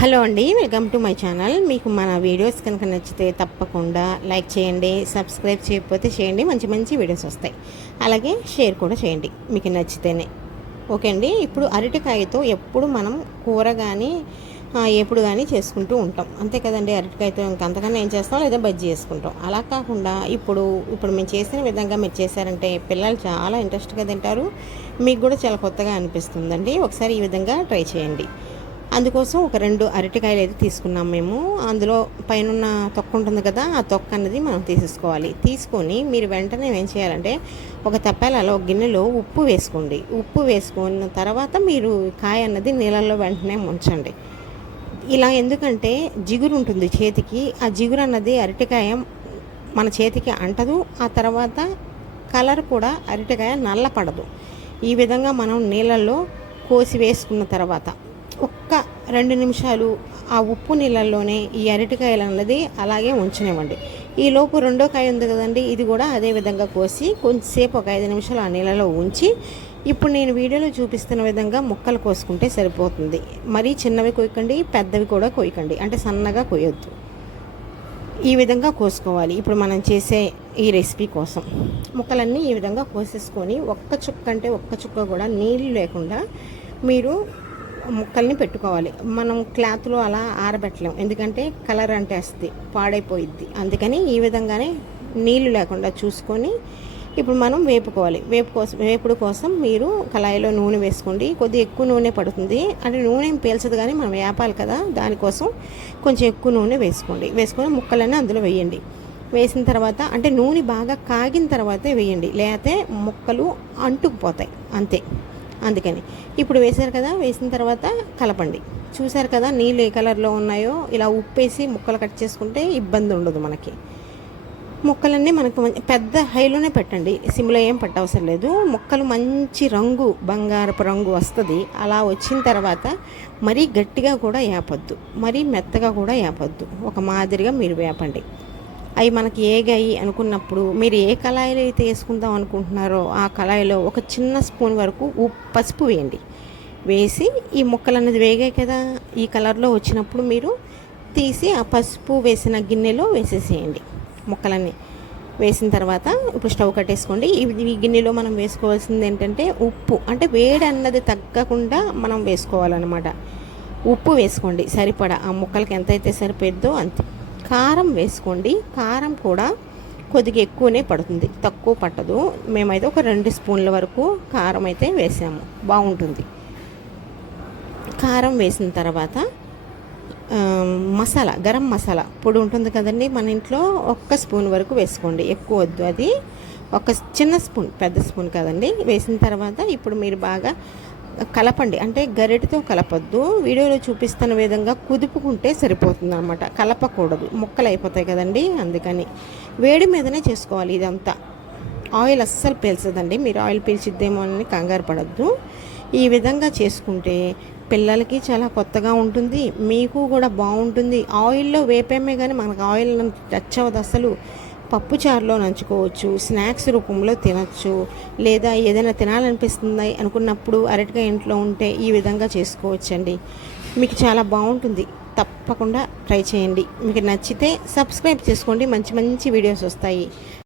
Hello అండి welcome to my channel. మీకు మన వీడియోస్ కనుక నచ్చితే తప్పకుండా లైక్ చేయండి సబ్స్క్రైబ్ చేయకపోతే చేయండి మంచి మంచి వీడియోస్ వస్తాయి. అలాగే షేర్ కూడా చేయండి మీకు నచ్చితేనే. ఓకే అండి ఇప్పుడు అరటికాయతో ఎప్పుడు మనం కూర కానీ ఎప్పుడు కానీ చేసుకుంటూ ఉంటాం. అంతే కదండి అరటికాయతో ఇంకా అంతకన్నా ఏం చేస్తాం? లేదా బజ్జీ చేసుకుంటాం. అలా కాకుండా ఇప్పుడు ఇప్పుడు మేము చేసిన విధంగా మీరు చేశారంటే పిల్లలు చాలా ఇంట్రెస్ట్గా తింటారు. మీకు కూడా చాలా కొత్తగా అనిపిస్తుందండి. ఒకసారి ఈ విధంగా ట్రై చేయండి. అందుకోసం ఒక రెండు అరటికాయలు అయితే తీసుకున్నాం మేము. అందులో పైన తొక్క ఉంటుంది కదా ఆ తొక్క అన్నది మనం తీసేసుకోవాలి. తీసుకొని మీరు వెంటనే ఏం చేయాలంటే ఒక తప్పాలలో ఒక గిన్నెలో ఉప్పు వేసుకోండి. ఉప్పు వేసుకున్న తర్వాత మీరు కాయ అన్నది నీళ్ళల్లో వెంటనే ముంచండి. ఇలా ఎందుకంటే జిగురు ఉంటుంది చేతికి ఆ జిగురు అన్నది అరటికాయ మన చేతికి అంటదు ఆ తర్వాత కలర్ కూడా అరటికాయ నల్లపడదు. ఈ విధంగా మనం నీళ్ళల్లో కోసి వేసుకున్న తర్వాత ఒక్క రెండు నిమిషాలు ఆ ఉప్పు నీళ్ళల్లోనే ఈ అరటికాయలు అన్నది అలాగే ఉంచనివ్వండి. ఈ లోపు రెండో కాయ ఉంది కదండి ఇది కూడా అదే విధంగా కోసి కొంచెంసేపు ఒక ఐదు నిమిషాలు ఆ నీళ్ళలో ఉంచి ఇప్పుడు నేను వీడియోలో చూపిస్తున్న విధంగా ముక్కలు కోసుకుంటే సరిపోతుంది. మరీ చిన్నవి కొయ్యకండి పెద్దవి కూడా కొయ్యకండి. అంటే సన్నగా కొయ్యొద్దు. ఈ విధంగా కోసుకోవాలి. ఇప్పుడు మనం చేసే ఈ రెసిపీ కోసం ముక్కలన్నీ ఈ విధంగా కోసేసుకొని ఒక్క చుక్క అంటే ఒక్క చుక్క కూడా నీళ్ళు లేకుండా మీరు ముక్కల్ని పెట్టుకోవాలి. మనం క్లాత్లో అలా ఆరబెట్టలేం. ఎందుకంటే కలర్ అంటే వస్తుంది పాడైపోయిద్ది. అందుకని ఈ విధంగానే నీళ్ళు లేకుండా చూసుకొని ఇప్పుడు మనం వేపుకోవాలి. వేపు కోసం వేపుడు కోసం మీరు కళాయిలో నూనె వేసుకోండి. కొద్దిగా ఎక్కువ నూనె పడుతుంది. అంటే నూనె పీల్చదు కానీ మనం వేపాలి కదా. దానికోసం కొంచెం ఎక్కువ నూనె వేసుకోండి. వేసుకొని ముక్కలన్నీ అందులో వేయండి. వేసిన తర్వాత అంటే నూనె బాగా కాగిన తర్వాతే వేయండి. లేకపోతే ముక్కలు అంటుకుపోతాయి. అంతే. అందుకని. ఇప్పుడు వేసారు కదా వేసిన తర్వాత కలపండి. చూసారు కదా నీళ్ళు ఏ కలర్లో ఉన్నాయో ఇలా ఉప్పేసి ముక్కలు కట్ చేసుకుంటే ఇబ్బంది ఉండదు మనకి. ముక్కలన్నీ మనకు పెద్ద హైలోనే పెట్టండి. సిమ్లో ఏం పెట్టవసరం లేదు. ముక్కలు మంచి రంగు బంగారపు రంగు వస్తుంది. అలా వచ్చిన తర్వాత మరీ గట్టిగా కూడా వేపొద్దు మరీ మెత్తగా కూడా వేపొద్దు ఒక మాదిరిగా మీరు వేపండి. అవి మనకి ఏగాయి అనుకున్నప్పుడు మీరు ఏ కళాయిలో అయితే వేసుకుందాం అనుకుంటున్నారో ఆ కళాయిలో ఒక చిన్న స్పూన్ వరకు ఉప్పు పసుపు వేయండి. వేసి ఈ ముక్కలు అనేది వేగాయి కదా. ఈ కలర్లో వచ్చినప్పుడు మీరు తీసి ఆ పసుపు వేసిన గిన్నెలో వేసేసేయండి ముక్కలన్నీ. వేసిన తర్వాత ఇప్పుడు స్టవ్ కట్టేసుకోండి. ఈ గిన్నెలో మనం వేసుకోవాల్సింది ఏంటంటే ఉప్పు. అంటే వేడి అన్నది తగ్గకుండా మనం వేసుకోవాలన్నమాట. ఉప్పు వేసుకోండి. సరిపడా. ఆ ముక్కలకి ఎంతైతే సరిపోయిద్దో అంతే. కారం వేసుకోండి. కారం కూడా కొద్దిగా ఎక్కువనే పడుతుంది. తక్కువ పట్టదు. మేమైతే ఒక రెండు స్పూన్ల వరకు కారం అయితే వేసాము. బాగుంటుంది. కారం వేసిన తర్వాత మసాలా గరం మసాలా పొడి ఉంటుంది కదండి. మన ఇంట్లో ఒక్క స్పూన్ వరకు వేసుకోండి. ఎక్కువ వద్దు అది. ఒక చిన్న స్పూన్ పెద్ద స్పూన్ కదండి. వేసిన తర్వాత ఇప్పుడు మీరు బాగా కలపండి. అంటే గరిటతో కలపద్దు. వీడియోలో చూపిస్తున్న విధంగా కుదుపుకుంటే సరిపోతుంది అనమాట కలపకూడదు. ముక్కలు అయిపోతాయి కదండి. అందుకని వేడి మీదనే చేసుకోవాలి ఇదంతా. ఆయిల్ అస్సలు పీల్చదండి. మీరు ఆయిల్ పీల్చిద్దేమో అని కంగారు పడద్దు. ఈ విధంగా చేసుకుంటే పిల్లలకి చాలా కొత్తగా ఉంటుంది. మీకు కూడా బాగుంటుంది. ఆయిల్లో వేపేమే కానీ మనకు ఆయిల్ టచ్ అవ్వదు అసలు పప్పుచారులో నంచుకోవచ్చు స్నాక్స్ రూపంలో తినచ్చు లేదా ఏదైనా తినాలనిపిస్తుంది అనుకున్నప్పుడు అరటికాయ ఇంట్లో ఉంటే ఈ విధంగా చేసుకోవచ్చండి. మీకు చాలా బాగుంటుంది. తప్పకుండా ట్రై చేయండి. మీకు నచ్చితే సబ్స్క్రైబ్ చేసుకోండి. మంచి మంచి వీడియోస్ వస్తాయి.